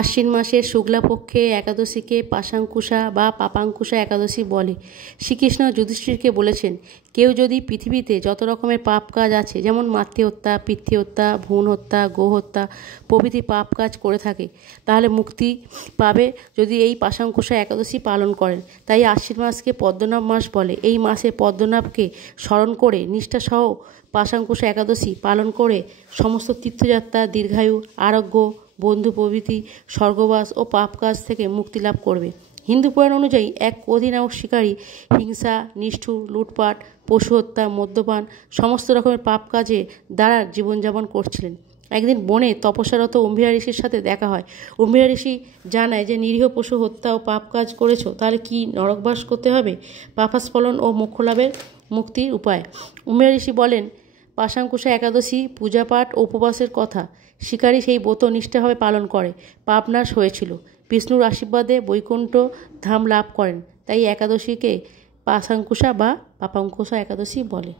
আশ্বিন মাসের শুক্লাপক্ষে একাদশীকে পাশাঙ্কুশা বা পাপাঙ্কুশা একাদশী বলে। শ্রীকৃষ্ণ যুধিষ্ঠিরকে বলেছেন, কেউ যদি পৃথিবীতে যত রকমের পাপ কাজ আছে, যেমন মাতৃহত্যা, পিতৃহত্যা, ভ্রূণ হত্যা, গোহত্যা প্রভৃতি পাপ কাজ করে থাকে, তাহলে মুক্তি পাবে যদি এই পাশাঙ্কুশা একাদশী পালন করেন। তাই আশ্বিন মাসকে পদ্মনাভ মাস বলে। এই মাসে পদ্মনাভকে স্মরণ করে নিষ্ঠাসহ পাশাঙ্কুশা একাদশী পালন করে সমস্ত তীর্থযাত্রা, দীর্ঘায়ু, আরোগ্য, বন্ধু প্রভৃতি স্বর্গবাস ও পাপ কাজ থেকে মুক্তি লাভ করবে। হিন্দু পুরাণ অনুযায়ী এক অধিনায়ক শিকারী হিংসা, নিষ্ঠুর, লুটপাট, পশু হত্যা, মদ্যপান সমস্ত রকমের পাপ কাজে দ্বারা জীবনযাপন করছিলেন। একদিন বনে তপস্যারত অম্বিরা ঋষির সাথে দেখা হয়। অম্বিরা ঋষি জানায় যে নিরীহ পশু হত্যা ও পাপ কাজ করেছ, তাহলে কি নরকবাস করতে হবে? পাপাস্খলন ও মোক্ষলাভের মুক্তির উপায়। অম্বিরা ঋষি বলেন, পাশাঙ্কুশা একাদশী পূজাপাঠ ও উপবাসের কথা। শিকারী সেই ব্রত নিষ্ঠাভাবে পালন করে পাপনাশ হয়েছিল। বিষ্ণুর আশীর্বাদে বৈকুণ্ঠ ধাম লাভ করেন। তাই একাদশীকে পাশাঙ্কুশা বা পাপাঙ্কুশা একাদশী বলে।